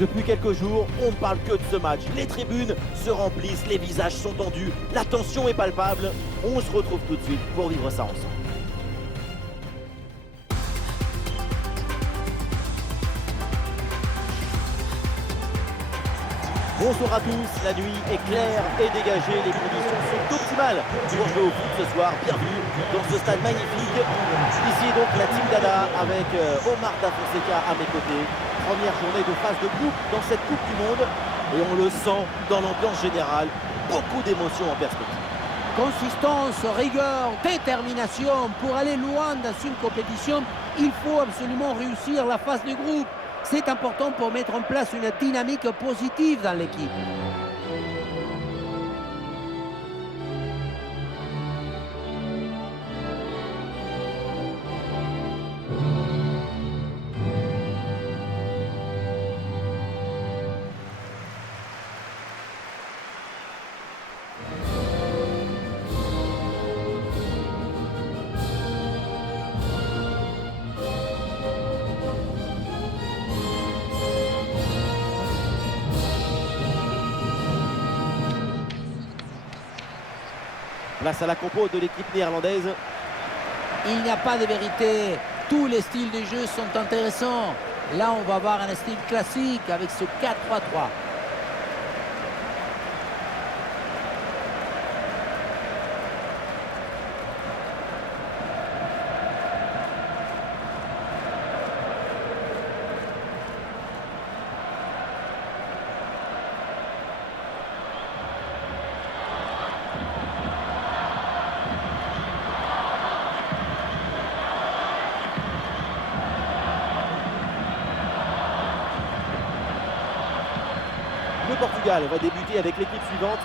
Depuis quelques jours, on ne parle que de ce match. Les tribunes se remplissent, les visages sont tendus, la tension est palpable. On se retrouve tout de suite pour vivre ça ensemble. Bonsoir à tous, la nuit est claire et dégagée, les conditions sont optimales pour jouer au foot ce soir. Bienvenue dans ce stade magnifique. Ici donc la team Dada avec Omar Da Fonseca à mes côtés. Première journée de phase de groupe dans cette Coupe du Monde et on le sent dans l'ambiance générale, beaucoup d'émotions en perspective. Consistance, rigueur, détermination. Pour aller loin dans une compétition, il faut absolument réussir la phase de groupe. C'est important pour mettre en place une dynamique positive dans l'équipe. Place à la compo de l'équipe néerlandaise. Il n'y a pas de vérité. Tous les styles de jeu sont intéressants. Là, on va voir un style classique avec ce 4-3-3. Le Portugal va débuter avec l'équipe suivante.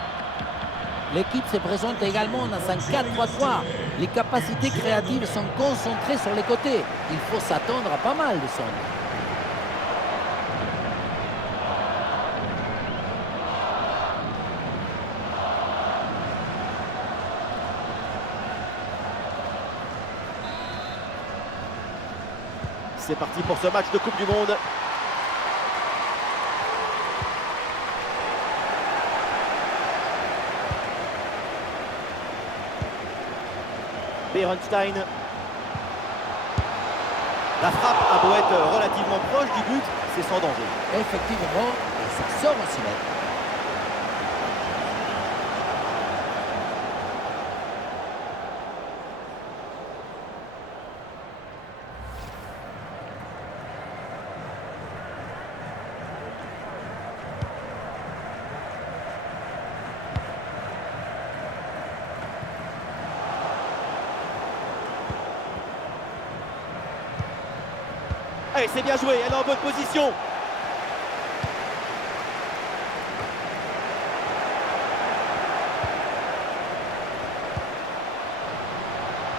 L'équipe se présente également dans un 4-3-3. Les capacités créatives sont concentrées sur les côtés. Il faut s'attendre à pas mal de centres. C'est parti pour ce match de Coupe du Monde. Beerenstein. La frappe a beau être relativement proche du but, c'est sans danger. Effectivement, et ça sort aussi net. Allez, c'est bien joué, elle est en bonne position.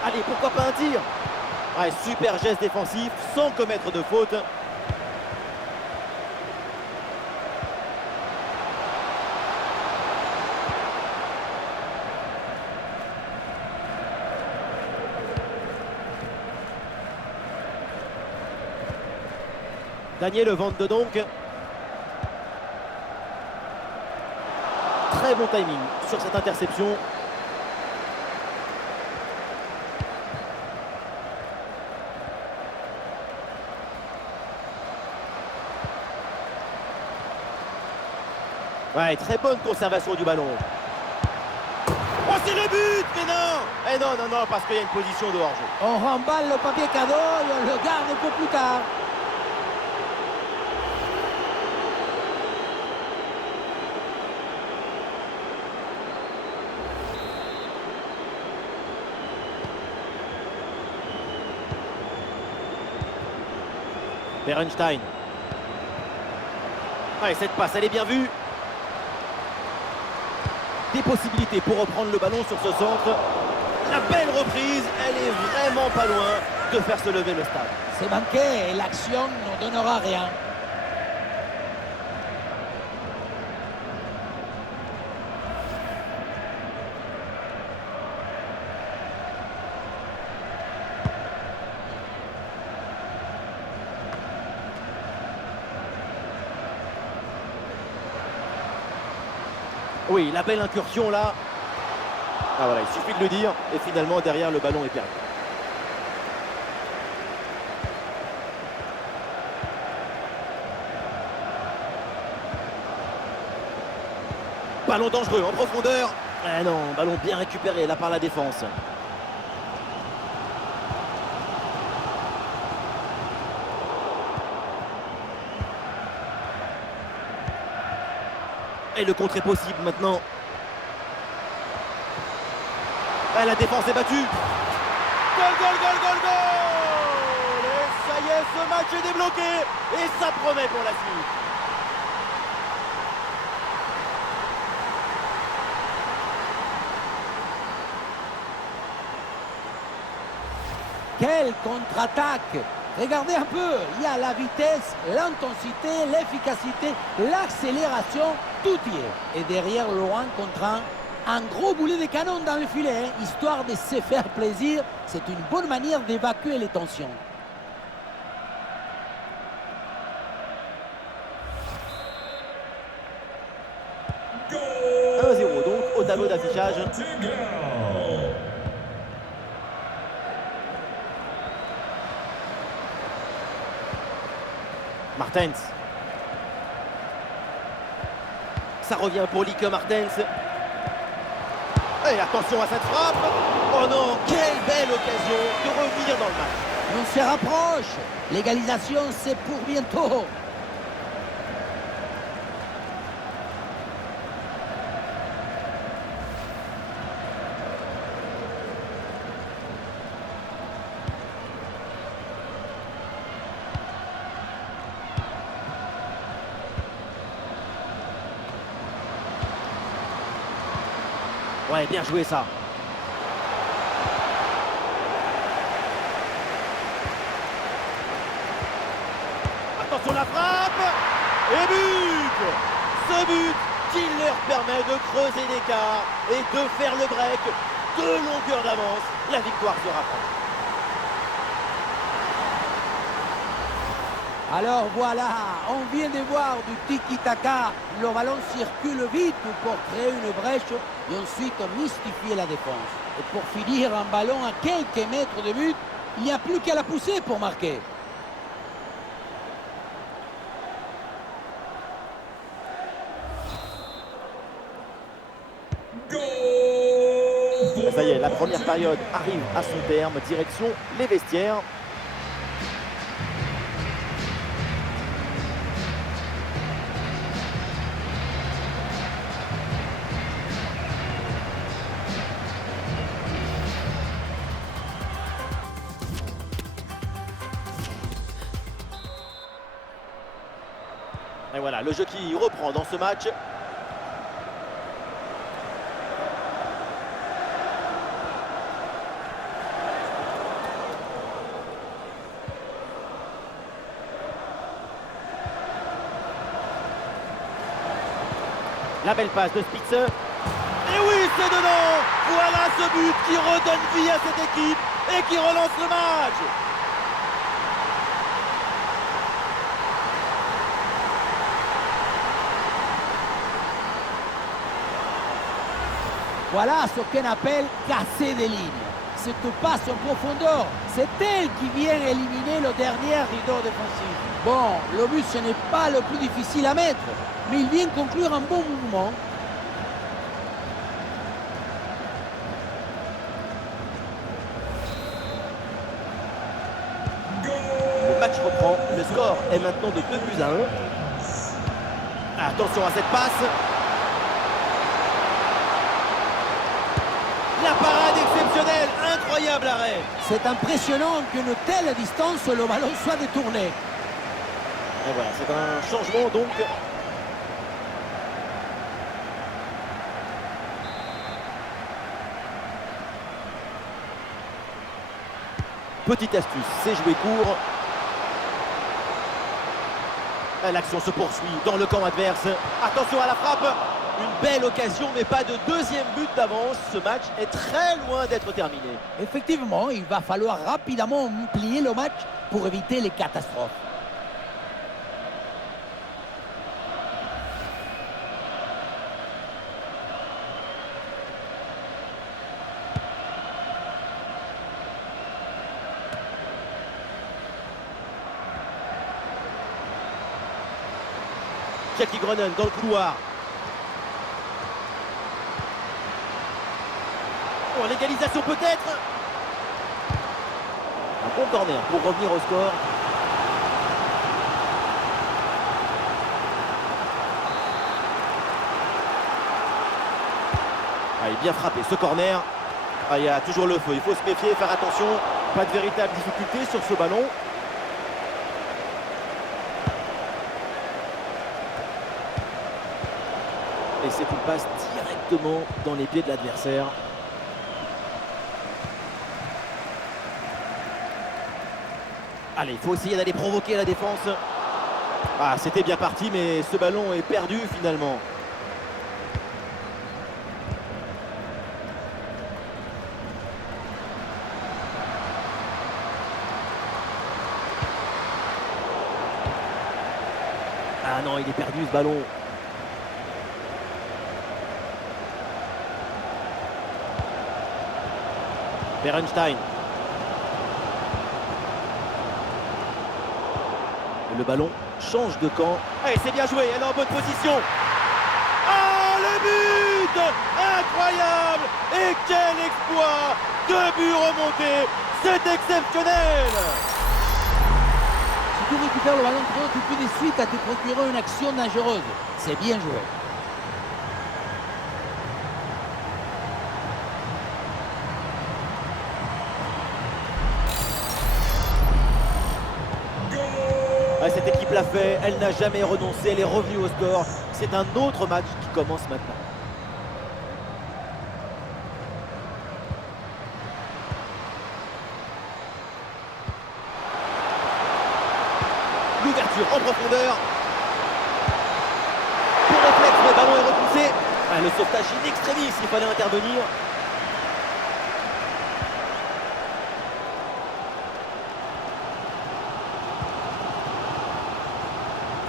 Allez, pourquoi pas un tir? Ouais, super geste défensif, sans commettre de faute. Daniel Van de Donk. Très bon timing sur cette interception. Ouais, très bonne conservation du ballon. Oh, c'est le but! Mais non! Eh non, non, non, parce qu'il y a une position de hors-jeu. On remballe le papier cadeau et on le garde un peu plus tard. Beerenstein. Ouais, cette passe, elle est bien vue. Des possibilités pour reprendre le ballon sur ce centre. La belle reprise, elle est vraiment pas loin de faire se lever le stade. C'est manqué et l'action ne donnera rien. Oui, la belle incursion là. Ah voilà, il suffit de le dire. Et finalement, derrière, le ballon est perdu. Ballon dangereux en profondeur. Ah non, ballon bien récupéré là par la défense. Et le contre est possible maintenant. Ah, la défense est battue. Goal, goal, goal, goal, goal! Et ça y est, ce match est débloqué. Et ça promet pour la suite. Quelle contre-attaque! Regardez un peu, il y a la vitesse, l'intensité, l'efficacité, l'accélération, tout y est. Et derrière, loin contre un gros boulet de canon dans le filet, hein, histoire de se faire plaisir. C'est une bonne manière d'évacuer les tensions. Goal 1-0 donc au tableau d'affichage. Martens. Ça revient pour Lieke Martens. Et attention à cette frappe. Oh non, quelle belle occasion de revenir dans le match. On se rapproche. L'égalisation, c'est pour bientôt. Ouais, bien joué ça. Attention la frappe. Et but. Ce but qui leur permet de creuser l'écart et de faire le break. 2 longueurs d'avance. La victoire sera faite. Alors voilà, on vient de voir du tiki-taka. Le ballon circule vite pour créer une brèche et ensuite mystifier la défense. Et pour finir un ballon à quelques mètres de but, il n'y a plus qu'à la pousser pour marquer. Ça y est, la première période arrive à son terme. Direction les vestiaires. Et voilà, le jeu qui reprend dans ce match. La belle passe de Spitze. Et oui, c'est dedans. Voilà ce but qui redonne vie à cette équipe et qui relance le match. Voilà ce qu'on appelle casser des lignes. Cette passe en profondeur, c'est elle qui vient éliminer le dernier rideau défensif. Bon, le but ce n'est pas le plus difficile à mettre, mais il vient conclure un bon mouvement. Le match reprend, le score est maintenant de 2-1. Attention à cette passe. La parade exceptionnelle, incroyable arrêt. C'est impressionnant qu'une telle distance, le ballon soit détourné. Et voilà, c'est un changement donc. Petite astuce, c'est jouer court. L'action se poursuit dans le camp adverse. Attention à la frappe. Une belle occasion, mais pas de deuxième but d'avance. Ce match est très loin d'être terminé. Effectivement, il va falloir rapidement plier le match pour éviter les catastrophes. Jackie Groenen dans le couloir. Oh, l'égalisation peut-être. Un bon corner pour revenir au score. Ah, il est bien frappé ce corner. Ah, il y a toujours le feu, il faut se méfier, faire attention. Pas de véritable difficulté sur ce ballon. Et c'est une passe directement dans les pieds de l'adversaire. Allez, il faut essayer d'aller provoquer la défense. Ah, c'était bien parti, mais ce ballon est perdu finalement. Ah non, il est perdu ce ballon. Berenstein. Le ballon change de camp. Allez, c'est bien joué, elle est en bonne position. Oh, le but! Incroyable! Et quel exploit! 2 buts remontés! C'est exceptionnel! Si tu récupères le ballon trop, tu peux de suite à te procurer une action dangereuse. C'est bien joué. Ah, cette équipe l'a fait, elle n'a jamais renoncé, elle est revenue au score. C'est un autre match qui commence maintenant. L'ouverture en profondeur. Pour réflexe, le ballon est repoussé. Ah, le sauvetage in extremis, il fallait intervenir.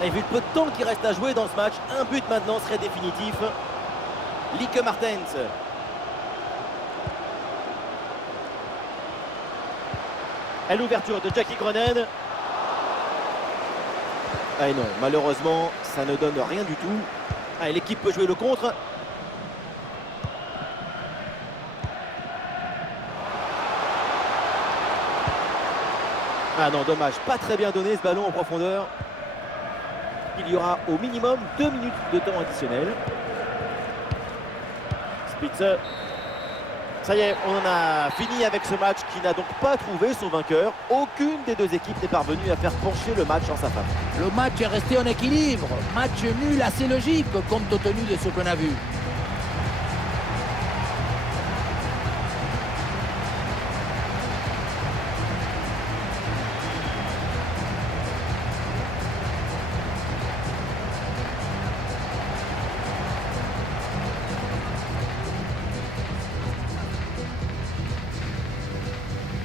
Et vu le peu de temps qu'il reste à jouer dans ce match, un but maintenant serait définitif. Lieke Martens. Et l'ouverture de Jackie Groenen. Ah et non, malheureusement, ça ne donne rien du tout. Ah, et l'équipe peut jouer le contre. Ah non, dommage, pas très bien donné ce ballon en profondeur. Il y aura au minimum 2 minutes de temps additionnel. Spitze. Ça y est, on en a fini avec ce match qui n'a donc pas trouvé son vainqueur. Aucune des deux équipes n'est parvenue à faire pencher le match en sa faveur. Le match est resté en équilibre. Match nul assez logique compte tenu de ce qu'on a vu.